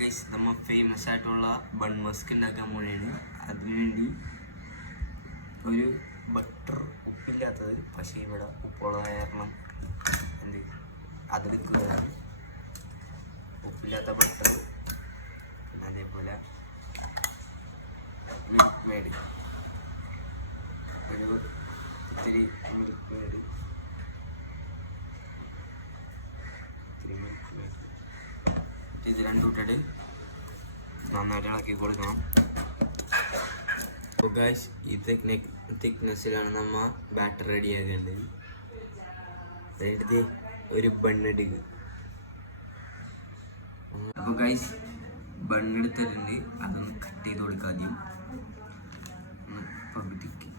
Guys നമ്മൾ famous ആയിട്ടുള്ള bun Musk ഉണ്ടാക്കാൻ പോവുകയാണ്. അതിനുവേണ്ടി ഒരു ബട്ടർ ഉപ്പില്ലാത്തത്, പക്ഷേ ഇവിടെ ഉപ്പുള്ള കാരണം എന്ത് അതെടുക്കുകയാണ്. ഉപ്പില്ലാത്ത ബട്ടർ, പിന്നെ അതേപോലെ മിൽക്ക് മേഡ്, ഒരു ഇത്തിരി മിൽക്ക് മേഡ്, ഇത് രണ്ടും ഇട്ടിട്ട് നന്നായിട്ട് ഇളക്കി കൊടുക്കണം. അപ്പോൾ ഗൈസ് ഈ തിക്നെസ്സിലാണ് നമ്മൾ ബാറ്റർ റെഡി ആക്കേണ്ടത്. അതായത് ഒരു ബണ്ണെടുക്കുക. അപ്പോൾ ഗൈസ് ബണ്ണെടുത്തിട്ടുണ്ട്, അതൊന്ന് കട്ട് ചെയ്ത് കൊടുക്കുക. ആദ്യം പകുതിക്ക്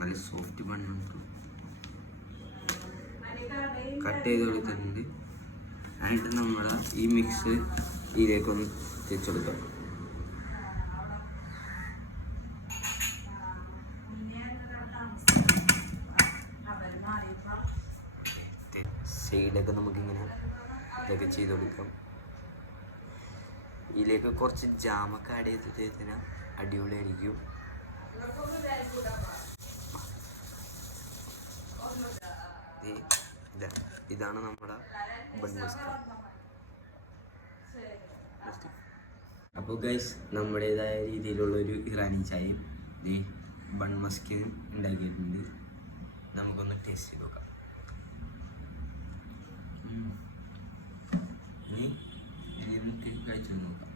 നല്ല സോഫ്റ്റ് ബണ്ണുണ്ട് കട്ട് ചെയ്ത് കൊടുത്തിട്ടുണ്ട്. എന്നിട്ട് നമ്മൾ ഈ മിക്സ് ഇതിലേക്കൊന്ന് തിരിച്ചെടുക്കാം. സൈഡൊക്കെ നമുക്കിങ്ങനെ ഇതൊക്കെ ചെയ്ത് കൊടുക്കാം. ഇതിലേക്ക് കുറച്ച് ജാമൊക്കെ ആഡ് ചെയ്തിട്ട് തന്നെ അടിപൊളിയായിരിക്കും. ഇതാണ് നമ്മുടെ ബൺ മസ്ക്. അപ്പോൾ ഗൈസ് നമ്മുടേതായ രീതിയിലുള്ളൊരു ഇറാനി ചായയും ഈ ബൺ മസ്ക് ഉണ്ടാക്കിയിട്ടുണ്ട്. നമുക്കൊന്ന് ടേസ്റ്റ് ചെയ്ത് നോക്കാം. ഇനി ഇതിൽ കഴിച്ചു നോക്കാം.